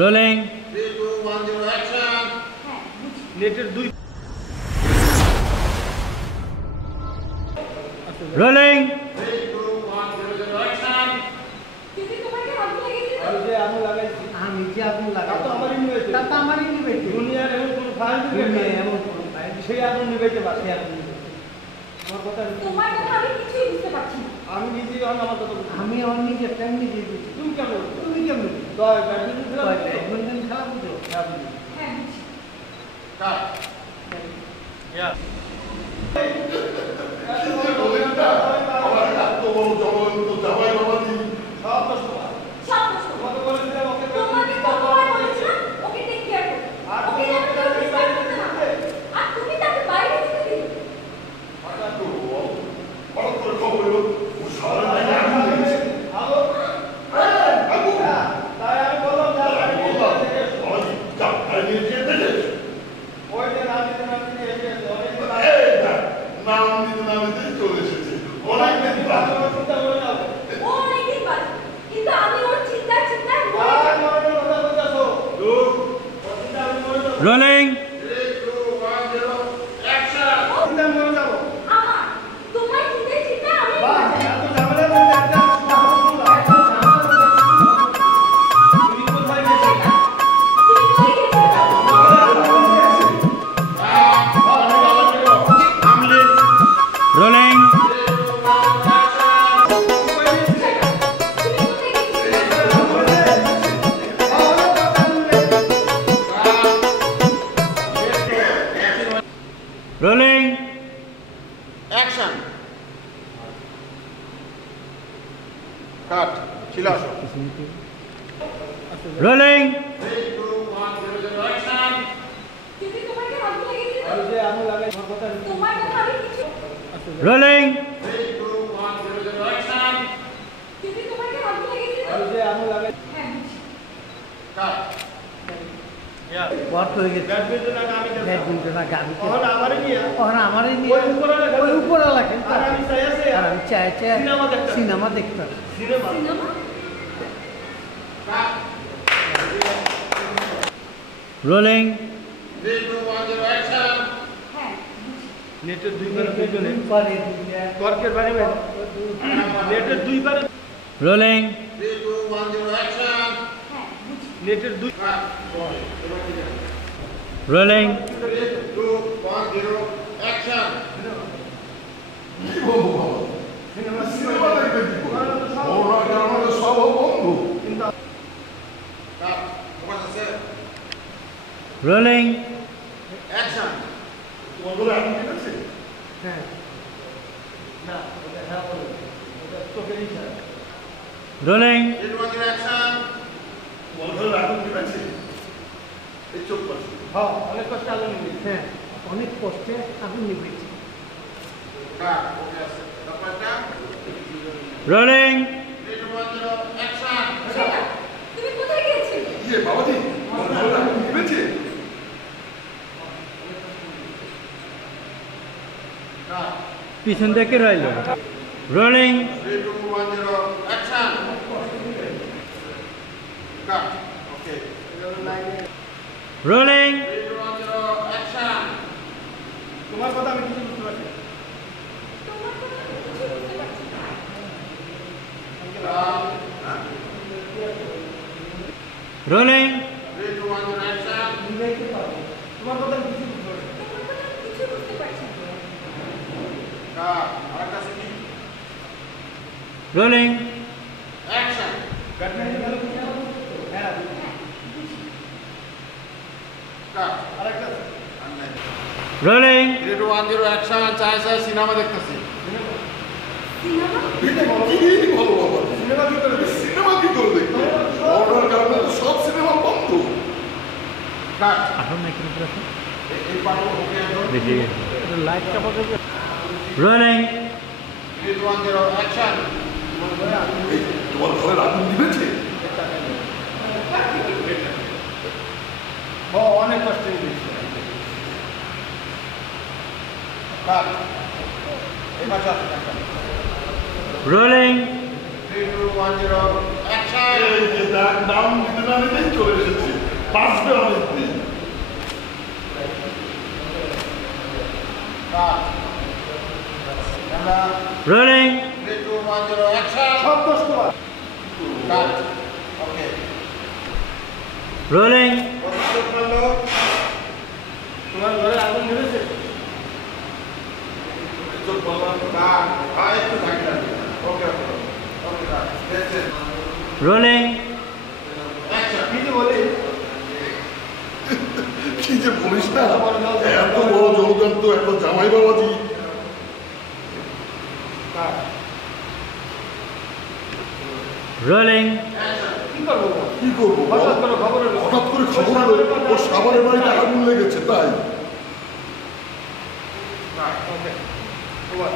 Rolling. নেটের 2 rolling. আমি যে আগুন লাগাই তো আমারই নিবেছে তা আমারই নিবেছে দুনিয়ার এমন কোন ফাইল নেই এমন কোন ফাইল সেই আগুন নিবেছে বা সেই আগুন আমার কথা তোমার কথা আমি কিছুই বুঝতে পারছি না। আমি নিজেই আমার কথা আমি আমার নিজের টাইম নিজেই বুঝি। তুমি কেমন তুমি কেমন তো ব্যাডমিন্টন খেলা ব্যাডমিন্টন খেলা বুঝো? হ্যাঁ বুঝছি। ইয়া সব প্রশ্ন। তোমাকে কতবার বলেছিলাম ওকে টেক কেয়ার করতে। ওকে যেন কেউ ডিস্টার্ব করতে না পারে। আর তুমি তাকে বাইরে যেতে দিলে। ও অনেকদিন বাদে। কিন্তু আমি ওর চিন্তায় রোলিং। আমার তোমার চিন্তায় আমি তুমি কোথায় গেছিলে? রোলিং। রোলিং। অ্যাকশন কাট ছিল রোলিং। যদি তোমাকে আগুন লেগেছিল আমি যে আগুন লাগাই আমার কথা তোমার কথা আমি কিছু রোলিং। যদি তোমাকে আগুন লেগেছিল আমি যে আগুন লাগাই হ্যাঁ বুঝছি। কাট ইয়া বট হয়ে গেছে ব্যাডমিন্টন আমি ব্যাডমিন্টন আগে আমি ওখানে আমারই নিয়ে ওখানে আমারই নিয়ে ওই উপরওয়ালা খেলতো। ওই উপরওয়ালা খেলতো। আর আমি চাই আছে আর আমি চাই সিনেমা দেখতাম। সিনেমা দেখতাম। Cinema cinema rolling. হ্যাঁ বুঝছি। নেটের 2 বারে দুইজনে পারে দুনিয়া তর্কের বারে নেটের 2 বারে রোলিং। হ্যাঁ বুঝছি। নেটের 2 রোলিং। রোলিং। হ্যাঁ না ওটা হ্যাঁ বলো ওটা চোখের ইশারা। রোলিং। হ্যাঁ অনেক কষ্ট আগুন নিয়ে হ্যাঁ অনেক কষ্টে আগুন নিবেছে। রোলিং। সেটা তুমি কোথায় গিয়েছিলে? পিছন থেকে রইল। রোলিং। রোলিং। তোমার কথা আমি কিছু বুঝতে পারছি না। তোমার কথা আমি কিছুই বুঝতে পারছি না। রোলিং। নিবাইতে পারবো। তোমার কথা আমি কিছু বুঝতে পারছি না। তোমার কথা আমি কিছুই বুঝতে পারছি না। রোলিং। ব্যাডমিন্টন খেলা কি জানো? হ্যাঁ হ্যাঁ বুঝছি। আরেকটা আছে। রোলিং। সিনেমা দেখতেছি সিনেমা সিনেমা কি করে দেখি? সিনেমা কি করবে করোনার কারণে তো সব সিনেমা বন্ধ কাট আসুন না এখানে আসুন। এই পাঠক ওকে দেখি লাইটটা পাবে। রোলিং। অ্যাকশন তোমার ঘরে আগুন দিবেছে অনেক কষ্ট হয়েছে। কাট এই পাশে আসুন একটা রোলিং। 3 2 1 এই যে নাম দিতে না নিতেই চলে এসেছি, বাঁচবে অনেকদিন। Rolling. সন্তোষ কুমার Rolling. তোমার ঘরে আগুন ধরেছে Rolling. কি যে বলি কি যে বলিস না, এত বড় যৌগান্ত, এত জামাই বাবাজি। Rolling. কি করবো কি করবো বল? হঠাৎ করে খবর এলো। হঠাৎ করে খবর এলো ওর সাবারের বাড়িতে আগুন লেগেছে, তাই ওকে